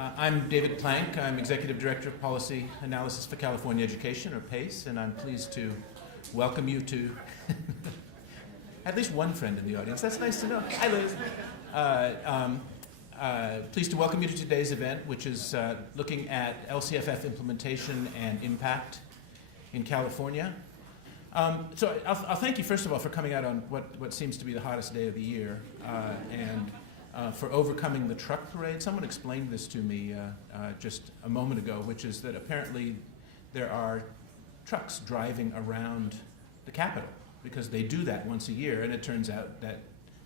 I'm David Plank. I'm Executive Director of Policy Analysis for California Education, or PACE, and I'm pleased to welcome you to at least one friend in the audience. That's nice to know. Hi, Liz. Pleased to welcome you to today's event, which is looking at LCFF implementation and impact in California. So I'll thank you, first of all, for coming out on what seems to be the hottest day of the year, and for overcoming the truck parade. Someone explained this to me just a moment ago, which is that apparently there are trucks driving around the Capitol because they do that once a year, and it turns out that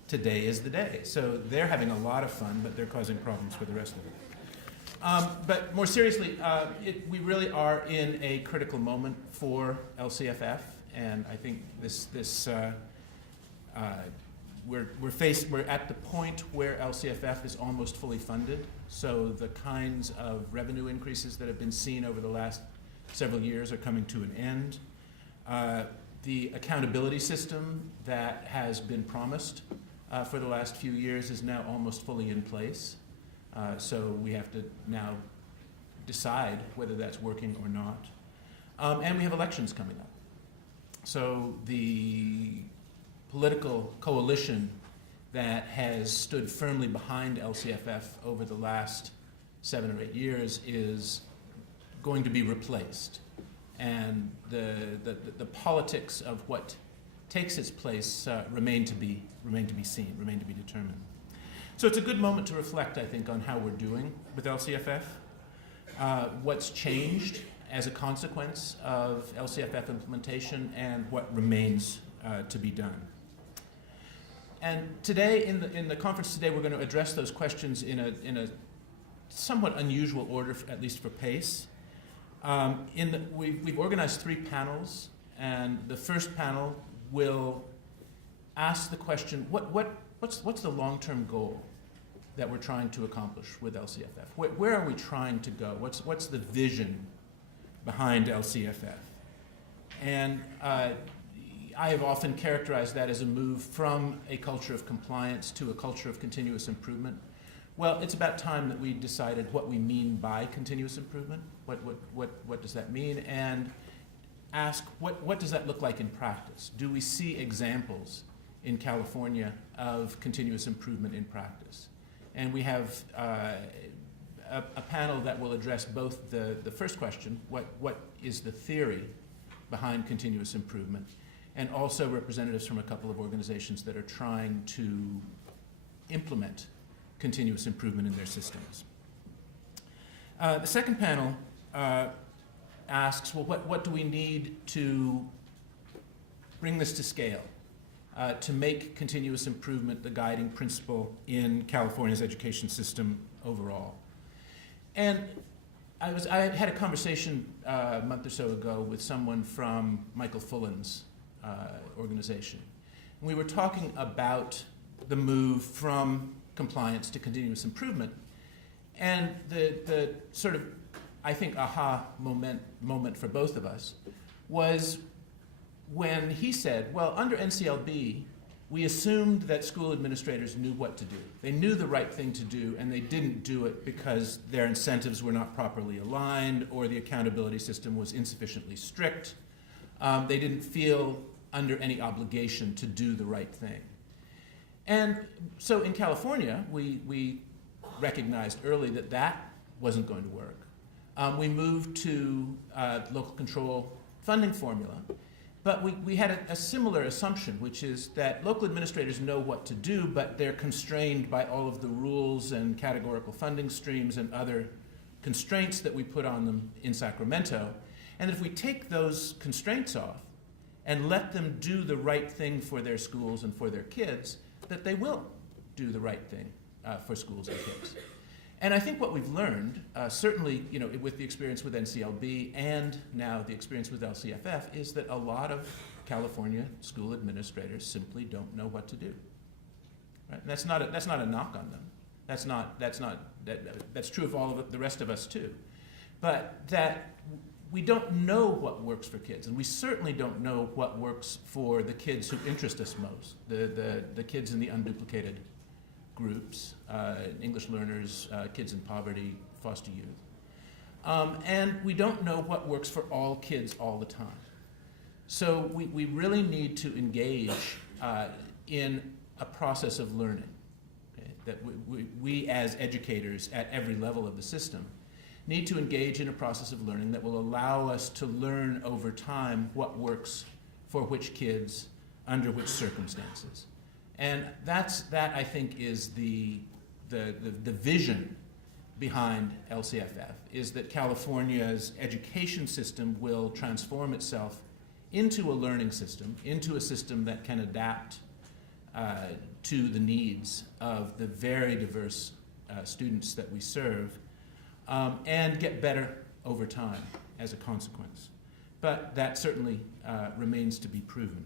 today is the day. So they're having a lot of fun, but they're causing problems for the rest of it. But more seriously, we really are in a critical moment for LCFF, and I think we're at the point where LCFF is almost fully funded. So the kinds of revenue increases that have been seen over the last several years are coming to an end. The accountability system that has been promised for the last few years is now almost fully in place. So we have to now decide whether that's working or not. And we have elections coming up. So the political coalition that has stood firmly behind LCFF over the last 7 or 8 years is going to be replaced. And the politics of what takes its place remain to be seen, remain to be determined. So it's a good moment to reflect, I think, on how we're doing with LCFF, what's changed as a consequence of LCFF implementation, and what remains to be done. And today, in the conference today, we're going to address those questions in a somewhat unusual order, at least for PACE. We've organized 3 panels, and the first panel will ask the question: what's the long-term goal that we're trying to accomplish with LCFF? Where are we trying to go? What's the vision behind LCFF? And I have often characterized that as a move from a culture of compliance to a culture of continuous improvement. Well, it's about time that we decided what we mean by continuous improvement. What does that mean? And ask, what does that look like in practice? Do we see examples in California of continuous improvement in practice? And we have a panel that will address both the first question, what is the theory behind continuous improvement, and also representatives from a couple of organizations that are trying to implement continuous improvement in their systems. The second panel asks, well, what do we need to bring this to scale, to make continuous improvement the guiding principle in California's education system overall? And I had a conversation a month or so ago with someone from Michael Fullen's organization. And we were talking about the move from compliance to continuous improvement. And the sort of, I think, aha moment for both of us was when he said, well, under NCLB, we assumed that school administrators knew what to do. They knew the right thing to do, and they didn't do it because their incentives were not properly aligned or the accountability system was insufficiently strict. They didn't feel under any obligation to do the right thing. And so in California, we recognized early that that wasn't going to work. We moved to local control funding formula, but we had a similar assumption, which is that local administrators know what to do, but they're constrained by all of the rules and categorical funding streams and other constraints that we put on them in Sacramento. And if we take those constraints off and let them do the right thing for their schools and for their kids, that they will do the right thing for schools and kids. And I think what we've learned, certainly with the experience with NCLB and now the experience with LCFF, is that a lot of California school administrators simply don't know what to do. Right? And that's not a knock on them. That's true of all of the rest of us too. But that we don't know what works for kids, and we certainly don't know what works for the kids who interest us most, the kids in the unduplicated groups, English learners, kids in poverty, foster youth. And we don't know what works for all kids all the time. So we really need to engage in a process of learning, okay? That we as educators at every level of the system need to engage in a process of learning that will allow us to learn over time what works for which kids, under which circumstances. And that I think is the vision behind LCFF, is that California's education system will transform itself into a learning system, into a system that can adapt to the needs of the very diverse students that we serve, and get better over time as a consequence. But that certainly remains to be proven.